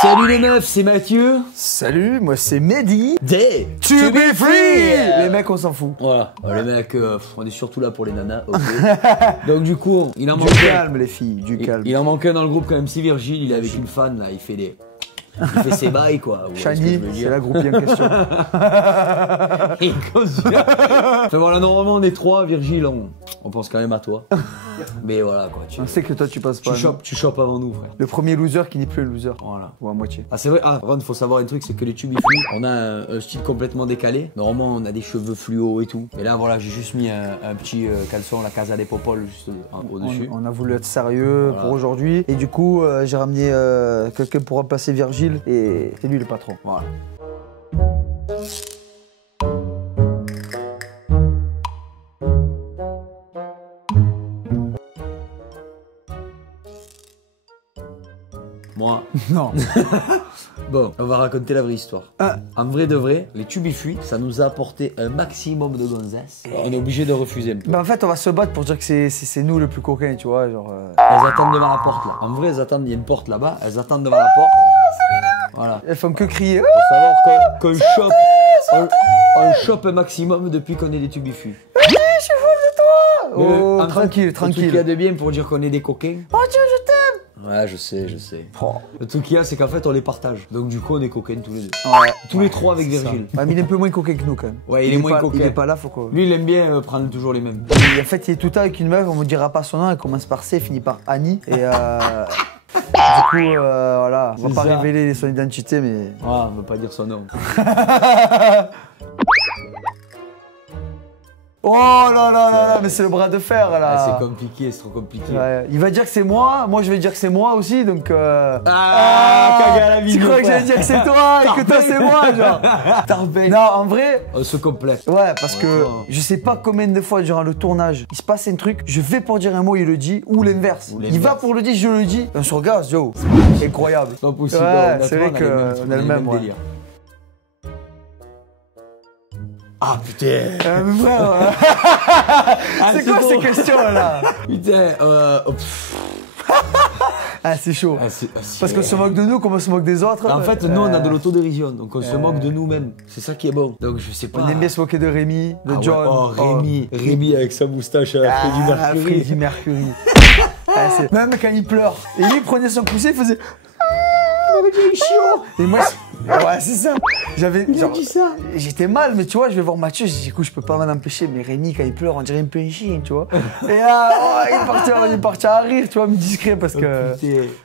Salut les meufs, c'est Mathieu. Salut, moi c'est Mehdi. Des To be free. Les mecs, on s'en fout. Voilà, les mecs, on est surtout là pour les nanas. Okay. Donc du coup, il en manque. Du calme les filles, du calme. Il en manque un dans le groupe quand même, c'est Virgile, il est avec une fan là, il fait ses bails quoi. Chani, c'est la groupie en question. Et comme ça. Enfin voilà, normalement on est trois, Virgile, on pense quand même à toi. Mais voilà quoi. On sait que toi tu passes pas. Tu chopes avant nous frère. Le premier loser qui n'est plus le loser. Voilà. Ou à moitié. Ah c'est vrai, Ron, faut savoir un truc, c'est que les tubes on a un style complètement décalé. Normalement on a des cheveux fluo et tout. Et là voilà, j'ai juste mis un petit caleçon, la Casa des Popoles juste au-dessus. On a voulu être sérieux pour aujourd'hui. Et du coup, j'ai ramené quelqu'un pour remplacer Virgile. Et c'est lui le patron. Voilà. Moi. Non. Bon, on va raconter la vraie histoire. En vrai de vrai, les tubifuis, ça nous a apporté un maximum de gonzesses. On est obligé de refuser un peu. Bah en fait, on va se battre pour dire que c'est nous le plus coquin, tu vois, genre... Elles attendent devant la porte là. En vrai, elles attendent, il y a une porte là-bas, elles attendent devant la porte. Voilà. Elles font que crier. Faut savoir qu'on chope un maximum depuis qu'on est des tubifus. Je suis fou de toi. Oh, tranquille, tranquille. Le truc qu'il y a de bien pour dire qu'on est des coquins. Oh Dieu, je t'aime. Ouais, je sais. Oh. Le truc qu'il y a, c'est qu'en fait, on les partage. Donc du coup, on est coquins tous les deux. Ouais. Tous les trois avec Virgile. Bah, mais il est un peu moins coquin que nous quand même. Ouais, il est moins coquin. Il est pas là, faut quoi. Lui, il aime bien prendre toujours les mêmes. Et en fait, il est tout le temps avec une meuf, on me dira pas son nom, elle commence par C, finit par Annie. Et du coup, voilà, on va pas révéler son identité, mais... Ah, on va pas dire son nom. Oh là là là, mais c'est le bras de fer là. Ah, c'est compliqué, c'est trop compliqué. Ouais, il va dire que c'est moi je vais dire que c'est moi aussi, donc caga la vie. Tu crois que j'allais dire que c'est toi et que toi c'est moi, genre. Non, en vrai. On se complète. Ouais, parce que je sais pas combien de fois durant le tournage, il se passe un truc, je vais pour dire un mot, il le dit, ou l'inverse. Il va pour le dire, je le dis. On se regarde, yo. Incroyable. Pas possible. Ouais, c'est vrai qu'on a le même délire. Ah putain. Mais frère, c'est quoi ces questions là? Putain, Ah c'est chaud. Parce qu'on se moque de nous comme on se moque des autres. En fait, nous on a de l'autodérision, donc on se moque de nous-mêmes. C'est ça qui est bon. Donc je sais pas. On aime bien se moquer de Rémi, de John. Oh Rémi avec sa moustache à Freddie Mercury. Même quand il pleure. Et lui il prenait son coussin, il faisait... Et moi, ouais, c'est ça. J'étais mal, mais tu vois, je vais voir Mathieu, je dis, écoute, je peux pas m'en empêcher, mais Rémi, quand il pleure, on dirait un peu un chien, tu vois. Et là, il est parti à rire, tu vois, mais discret parce que.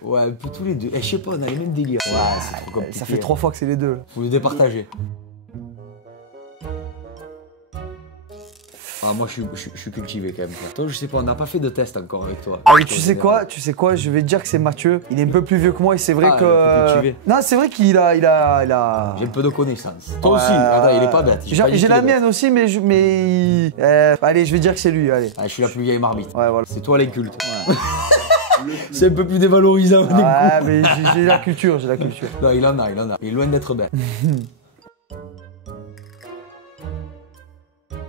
Ouais, tous les deux. Je sais pas, on a les mêmes délires. Ouais, c'est trop compliqué. Ça fait 3 fois que c'est les deux. Vous les départagez. Ah, moi je suis cultivé quand même. Toi je sais pas, on n'a pas fait de test encore avec toi. Allez, tu sais quoi, je vais te dire que c'est Mathieu. Il est un peu plus vieux que moi et c'est vrai que. Non, c'est vrai qu'il a. J'ai un peu de connaissances. Toi aussi, attends, il est pas bête. J'ai la mienne aussi, mais allez, je vais dire que c'est lui, allez. Ah, je suis la plus vieille marmite. Ouais, voilà. C'est toi l'inculte. Ouais. C'est un peu plus dévalorisant. Ouais, mais j'ai la culture, Non, il en a. Il est loin d'être bête.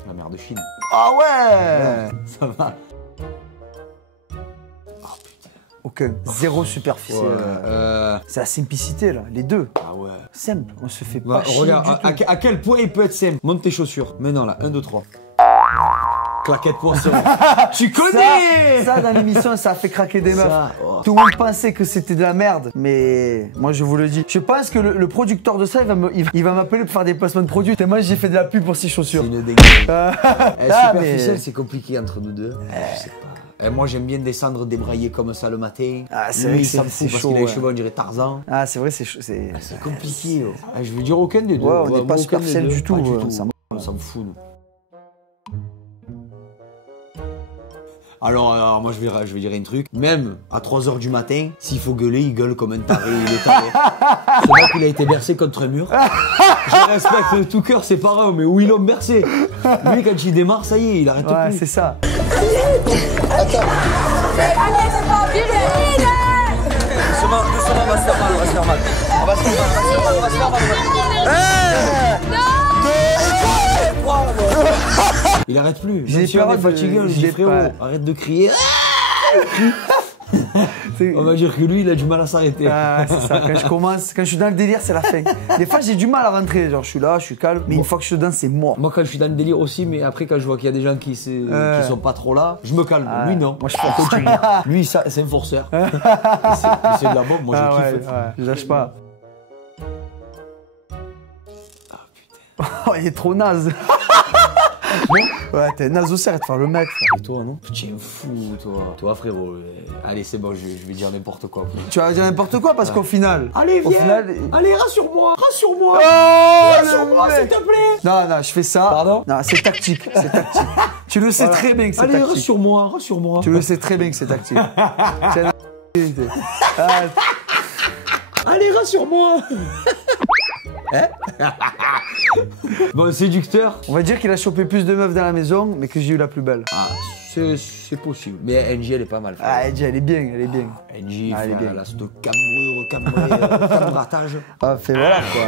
La mère de Chine. Ah ouais, ça va. Oh putain. Aucun. Zéro superficiel. Ouais, c'est la simplicité là, les deux. Ah ouais. Simple, on se fait pas chier. Regarde, à quel point il peut être simple. Monte tes chaussures. Mais non là, 1, 2, 3. Claquette poisson. Tu connais ça dans l'émission, ça a fait craquer des meufs. Tout le monde pensait que c'était de la merde, mais moi je vous le dis. Je pense que le producteur de ça, il va m'appeler pour faire des placements de produits. Moi j'ai fait de la pub pour ses chaussures. C'est une dégueulasse. Superficielle, c'est compliqué entre nous deux. Je sais pas. Moi j'aime bien descendre débrailler comme ça le matin. Ah c'est vrai que c'est chaud. Parce qu'il a les cheveux on dirait Tarzan. Ah c'est vrai c'est chaud. C'est compliqué. Je veux dire aucun des deux. Ouais, on n'est pas superficiel du tout. On s'en fout nous. Alors moi je vais dire un truc, même à 3h du matin, s'il faut gueuler, il gueule comme un taré, il est taré. Ce mec il a été bercé contre un mur. Je respecte de tout cœur ses parents, mais où ils l'ont bercé. Lui quand il démarre, ça y est, il arrête plus. Ouais, c'est ça. Doucement, on va se faire mal. Il arrête plus. J'ai peur de fatiguer, je dis frérot, arrête de crier. C'est- On va dire que lui, il a du mal à s'arrêter. Ah, c'est ça. Quand je commence, quand je suis dans le délire, c'est la fin. Des fois, j'ai du mal à rentrer. Genre, je suis là, je suis calme. Mais une fois que je suis dedans, c'est mort. Moi, quand je suis dans le délire aussi, mais après, quand je vois qu'il y a des gens qui sont pas trop là, je me calme. Ah, Lui, non. moi, je On fais continue. Lui, ça, c'est un forceur. C'est de la bombe, moi, Ah je ouais, kiffe. ouais, je lâche pas. Ah, putain. Oh, il est trop naze. Ouais, t'es naze aussi, arrête de faire le mec. frère. Et toi, non? Tu es un fou, toi. Toi, frérot. Allez, c'est bon, je vais dire n'importe quoi. Tu vas dire n'importe quoi parce qu'au final. Allez, Au viens. final. Allez, rassure-moi. Rassure-moi. Oh, Rassure-moi, le s'il mec. te plaît. Non, non, je fais ça. Pardon? Non, c'est tactique. C'est tactique. Tu le sais Voilà. très bien que c'est Allez, tactique. rassure-moi, rassure-moi. Tu le sais très bien que c'est tactique. C'est un ah, Allez, rassure-moi. Hein? Bon, séducteur. on va dire qu'il a chopé plus de meufs dans la maison, mais que j'ai eu la plus belle. Ah, c'est possible. Mais NJ, elle est pas mal. frère. Ah, elle est bien, elle est bien. NJ, Ah, elle est frère, bien. elle a ce cambratage. Ah, fait voilà quoi.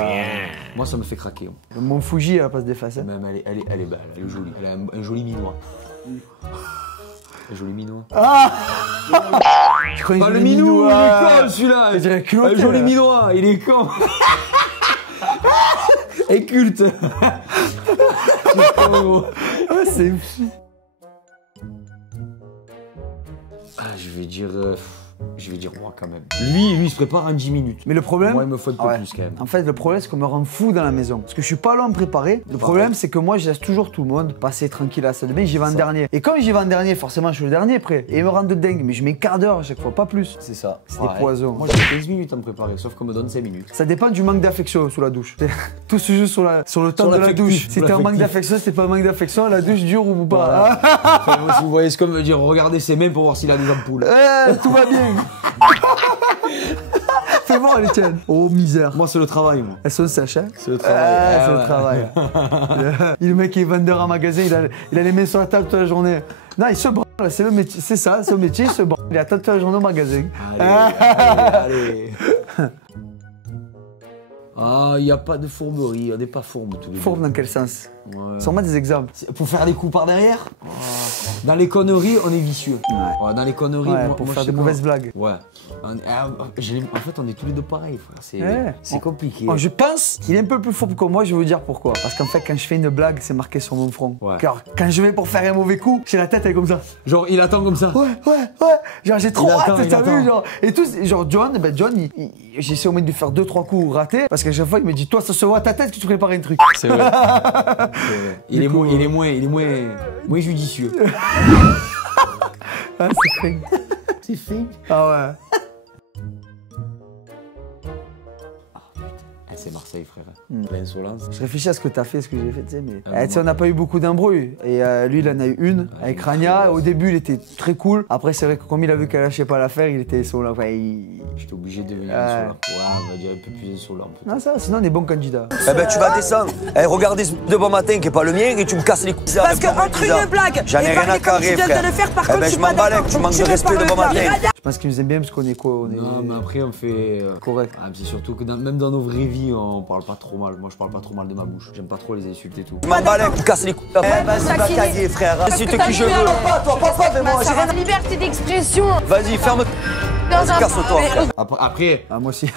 Moi, ça me fait craquer. Mon Fuji, elle passe des faces. Hein. Même, elle est belle, elle est jolie. Elle a un joli minois. Un joli minois. Ah Je croyais Ah, que le je voulais minou, il ah. est con, celui-là. Je dirais culotté, Un joli là. minois, il est con. Et culte. Ah, c'est fou. Ah, je vais dire moi quand même. Lui, il se prépare en 10 minutes. Mais le problème. Moi, il me faut un peu Ouais. plus quand même. En fait, le problème, c'est qu'on me rend fou dans la maison. Parce que je suis pas là à me préparer. Le problème, c'est que moi, je laisse toujours tout le monde passer tranquille à la salle de bain. J'y vais en dernier. Et quand j'y vais en dernier, forcément, je suis le dernier après. Et il me rend de dingue. Mais je mets quart d'heure à chaque fois, pas plus. C'est ça. C'est des poisons. Moi, j'ai 15 minutes à me préparer, sauf qu'on me donne 5 minutes. Ça dépend du manque d'affection sous la douche. Tout se joue sur le temps Sur de la l'affectif, douche. Si sur t'es en manque l'affectif. d'affection, si t'es pas en manque d'affection, la douche dure ou pas. Voilà. Enfin, moi, si vous voyez ce qu'on veut dire, regardez ses mains pour voir s'il a des ampoules. Tout va bien. Fais voir les tiennes. Oh misère. Moi, c'est le travail, moi. Elles sont sèches, hein. C'est le travail. C'est Ouais. le travail. Le mec qui est vendeur en magasin, il a les mains sur la table toute la journée. Non, il se branle, c'est le métier, c'est ça, son métier, il se branle. Il attend toute la journée au magasin. Allez. Ah, il n'y a pas de fourberie, on n'est pas fourbe tous les Fourbe deux. dans quel sens Ouais. Sors-moi des exemples. Pour faire des coups par derrière, dans les conneries, on est vicieux. Ouais, dans les conneries, Ouais, moi, pour moi, faire je sais des pas. mauvaises blagues. Ouais. En fait, on est tous les deux pareils, frère. Ouais. C'est compliqué. Oh, je pense qu'il est un peu plus fourbe que moi, je vais vous dire pourquoi. Parce qu'en fait, quand je fais une blague, c'est marqué sur mon front. Ouais. Car quand je vais pour faire un mauvais coup, j'ai la tête elle est comme ça. Genre, il attend comme ça. Ouais. Genre, j'ai trop Il attend, hâte, il t'as vu, attend. genre. Et tout, genre, John, j'essaie au moins de lui faire 2-3 coups ratés. Parce qu'à chaque fois, il me dit, toi, ça se voit à ta tête que tu prépares un truc. C'est vrai. Il est moins judicieux. Ah, c'est fake. C'est fake. Ah ouais. C'est Marseille, frère. L'insolence. Je réfléchis à ce que t'as fait, ce que j'ai fait, tu sais, mais. Ah, Tu sais, on n'a pas eu beaucoup d'embrouilles. Et lui, il en a eu une avec Rania. Au début, il était très cool. Après, c'est vrai que comme il a vu qu'elle lâchait pas l'affaire, il était insolent. Enfin, J'étais obligé de devenir Ouais. insolent. Ouais, on va dire un peu plus insolent. peut-être. Non, ça, sinon, on est bons candidats. Eh ben tu vas descendre. Eh, regardez ce de bon matin qui est pas le mien et tu me casses les couilles. Parce que entre une blague J'en ai et rien parler à comme carrer, tu viens frère. de le faire, par Eh contre, ben je je suis m'en pas balèque, d'accord. tu Donc, manques je de vais respect parler de bon de matin. blague. Je pense qu'ils nous aiment bien parce qu'on est quoi on est Non, mais après, on fait. correct. Ah, c'est surtout que même dans nos vraies vies, on parle pas trop mal. Moi, je parle pas trop mal de ma bouche. J'aime pas trop les insultes et tout. Je m'en balèque, tu me casses les couilles. Eh vas-y, va taquiner. cailler, frère. Insulte qui je veux. Pas toi, pas mais moi, j'ai rien. Liberté d'expression. Vas-y, ferme. Dans Vas-y, casse-toi. Après, Ah, moi aussi. Je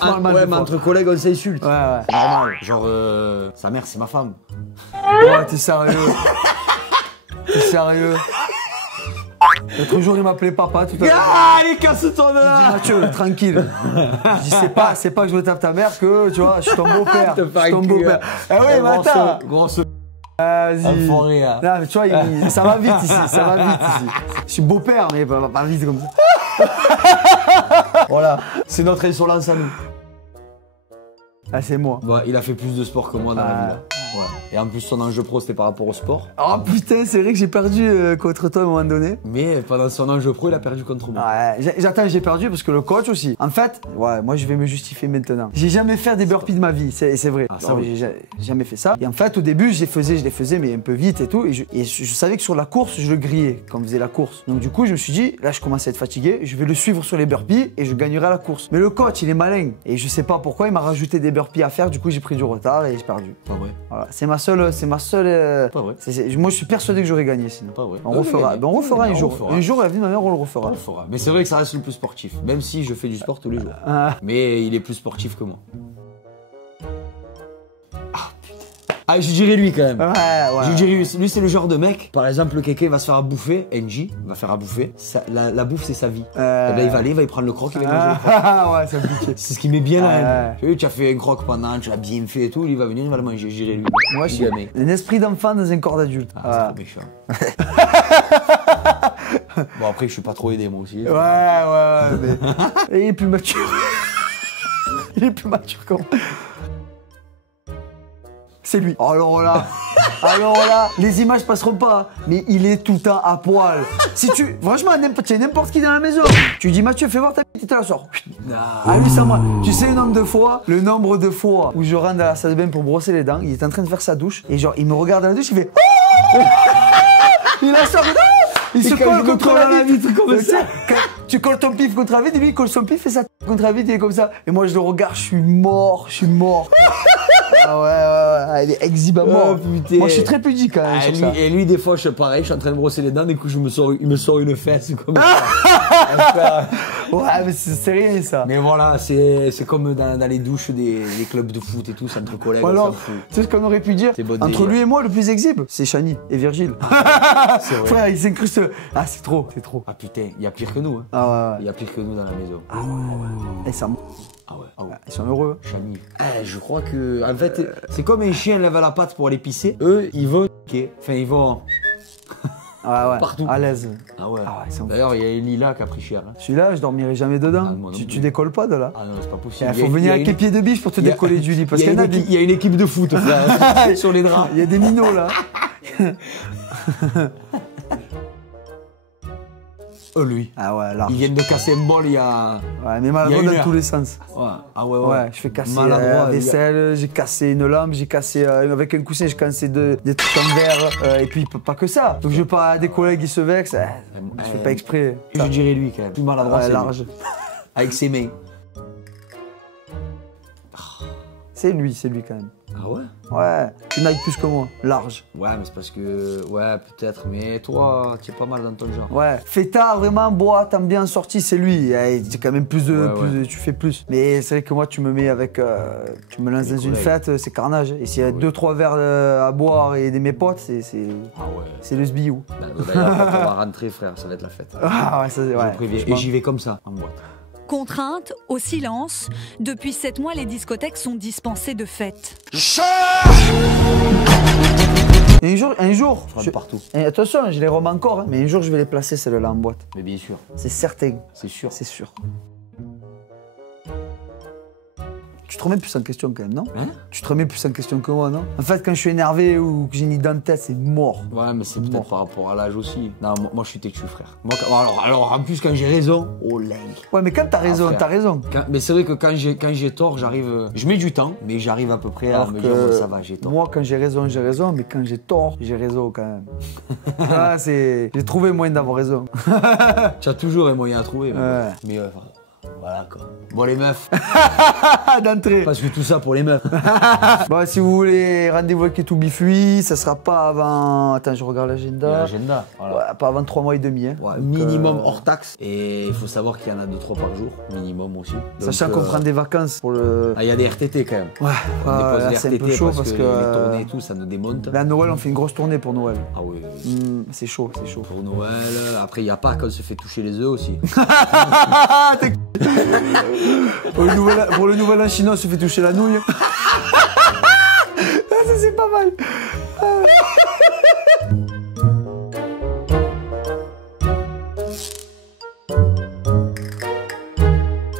parle mal ouais, des mais fois. entre collègues, on s'insulte. Ouais, ouais. C'est normal. Genre, sa mère, c'est ma femme. Ouais, t'es sérieux. T'es sérieux. L'autre jour, il m'appelait papa tout à l'heure. Ah, allez, casse-toi de Je dis, là! Mathieu, tranquille. Je dis, c'est pas que je me tape ta mère que, tu vois, je suis ton beau-père. Te Je faire suis ton un beau-père. Ah oui, mais attends. Grosse. Vas-y. Enfoiré, hein. Non, mais tu vois, ça va vite ici, ça va vite ici. Je suis beau-père, mais pas vite comme ça. Voilà, c'est notre insolence à nous. Ah, c'est moi. Bah, il a fait plus de sport que moi dans la vie là. Ouais. Et en plus, son enjeu pro, c'était par rapport au sport. Oh putain, c'est vrai que j'ai perdu contre toi à un moment donné. Mais pendant son enjeu pro, il a perdu contre moi. Ouais, j'attends, j'ai perdu parce que le coach aussi. En fait, ouais, moi je vais me justifier maintenant. J'ai jamais fait des burpees de ma vie, c'est vrai. Ah, ça, Non, oui. j'ai jamais fait ça. Et en fait, au début, je les faisais, mais un peu vite et tout. Et je savais que sur la course, je le grillais quand on faisait la course. Donc du coup, je me suis dit, là, je commence à être fatigué, je vais le suivre sur les burpees et je gagnerai la course. Mais le coach, il est malin. Et je sais pas pourquoi, il m'a rajouté des burpees à faire. Du coup, j'ai pris du retard et j'ai perdu. Pas vrai. Voilà. Voilà, c'est ma seule. Pas vrai. Moi, je suis persuadé que j'aurais gagné sinon. Pas vrai. On refera. Ben, on refera un jour. Un jour, à la vie de ma mère, on le refera. On le fera. Mais c'est vrai que ça reste le plus sportif, même si je fais du sport tous les jours. Ah. Mais il est plus sportif que moi. Ah, je dirais lui quand même. Ouais. Je dirais lui, c'est le genre de mec. Par exemple, quelqu'un va se faire à bouffer, NJ va faire à bouffer. La bouffe, c'est sa vie. Et là, il va aller, il va y prendre le croc, il va manger le croc. Ouais, c'est compliqué. C'est ce qui met bien la haine. Tu vois, tu as fait un croc pendant, tu l'as bien fait et tout, il va venir, il va le manger. Je dirais lui. Moi, je suis un esprit d'enfant dans un corps d'adulte. Ah, c'est trop méchant. Bon, après, je suis pas trop aidé, moi aussi. Ouais, mais... Et il est plus mature. Il est plus mature que moi. C'est lui. Alors là, les images passeront pas, mais il est tout le temps à poil. Si tu, franchement, n'importe qui dans la maison, tu lui dis Mathieu, fais voir ta bite, il te la sort. Ah lui, ça moi. Tu sais le nombre de fois où je rentre dans la salle de bain pour brosser les dents, il est en train de faire sa douche et genre il me regarde dans la douche, il fait il la sort. Il se colle contre la vitre comme ça. Tu colles ton pif contre la vitre, et lui il colle son pif et ça contre la vitre, il est comme ça. Et moi je le regarde, je suis mort. Ah ouais, il est exhibe à mort. Putain. Moi je suis très pudique quand même sur ça. Et lui, des fois, je suis pareil, je suis en train de brosser les dents, du coup, il me sort une fesse comme ça. Ouais, mais c'est rien ça. Mais voilà, c'est comme dans les douches des clubs de foot et tout, c'est entre collègues, on s'en fout. Tu sais ce qu'on aurait pu dire entre lui et moi, le plus exhibe, c'est Chani et Virgile. C'est vrai. Frère, ils s'incrustent. Ah, c'est trop. Ah putain, il y a pire que nous. Hein. Ah ouais. Il y a pire que nous dans la maison. Ah ouais. Et ça. Ah ouais. Ils sont heureux. Chani. Je crois que. En fait, c'est comme un chien lève la patte pour aller pisser. Eux, ils vont. Enfin, ils vont. Ouais. Partout. À l'aise. Ah ouais. Ah D'ailleurs, il y a une Lila qui a pris cher. Hein. Celui-là, je dormirai jamais dedans. Ah, moi non Tu plus. décolles pas de là. Ah non, c'est pas possible. Il faut venir avec les pieds de biche pour te décoller du lit. Parce qu'il il y a une équipe de foot frère, sur les draps. Il y a des minots là. Lui. Ah ouais, là. Ils viennent de casser un bol il y a. Ouais, mais il y a maladroit une dans heure. tous les sens. Ouais. Ah ouais. Ouais, je fais casser Maladroit, la vaisselle, j'ai cassé une lampe, j'ai cassé avec un coussin, j'ai cassé des trucs en verre, et puis pas que ça. Donc je veux pas des collègues qui se vexent, je fais pas exprès. Je dirais lui quand même. Plus maladroit, c'est large. lui. Avec ses mains. C'est lui quand même. Ah ouais? Ouais, tu nailles plus que moi, large. Ouais, mais c'est parce que. Ouais, peut-être. Mais toi, tu es pas mal dans ton genre. Ouais, fêtard, vraiment, boîte, ambiance, sortie, c'est lui. C'est quand même plus de. Ouais. Tu fais plus. Mais c'est vrai que moi, tu me mets avec. Tu me lances dans une fête, c'est carnage. Et s'il y a 2-3 verres à boire et mes potes, c'est. Ah ouais. C'est le sbiou. D'ailleurs, quand on va rentrer, frère, ça va être la fête. Ah ouais, ça c'est. Je Ouais, vous préviens. Et j'y vais comme ça, en boîte. Contrainte au silence, depuis 7 mois, les discothèques sont dispensées de fêtes. Et un jour, Je rentre partout. Et attention, je les remets encore, hein, mais un jour je vais les placer celles-là en boîte. Mais bien sûr. C'est certain. C'est sûr. C'est sûr. Tu te remets plus en question quand même, non? Hein? Tu te remets plus en question que moi, non? En fait, quand je suis énervé ou que j'ai une idée dans la tête, c'est mort. Ouais, mais c'est peut-être par rapport à l'âge aussi. Non, moi je suis têtu, frère. Moi, alors, en plus, quand j'ai raison, oh lingue. Ouais, mais quand t'as raison, frère. t'as raison. Mais c'est vrai que quand j'ai tort, j'arrive. Je mets du temps, mais j'arrive à peu près à Alors me que dire, ça va, j'ai tort. moi, quand j'ai raison, mais quand j'ai tort, j'ai raison quand même. Ah, j'ai trouvé moyen d'avoir raison. Tu as toujours un moyen à trouver. Ouais. Mais voilà quoi. Bon, les meufs. D'entrée. Parce que tout ça pour les meufs. Bon, si vous voulez rendez-vous avec Ketoubi Fui, ça sera pas avant. Attends, je regarde l'agenda. L'agenda. Voilà. Ouais, pas avant 3 mois et demi. Hein. Ouais, Donc, minimum hors taxe. Et il faut savoir qu'il y en a 2-3 par jour. Minimum aussi. Sachant Donc, qu'on prend des vacances pour le. Ah, il y a des RTT quand même. Ouais, On dépose là, des c'est un RTT peu chaud parce que les tournées et tout, ça nous démonte. Là, à Noël, on fait une grosse tournée pour Noël. Ah oui. C'est chaud, c'est chaud. Pour Noël. Après, il n'y a pas qu'on se fait toucher les œufs aussi. Pour le nouvel an chinois, on se fait toucher la nouille. Ça, c'est pas mal.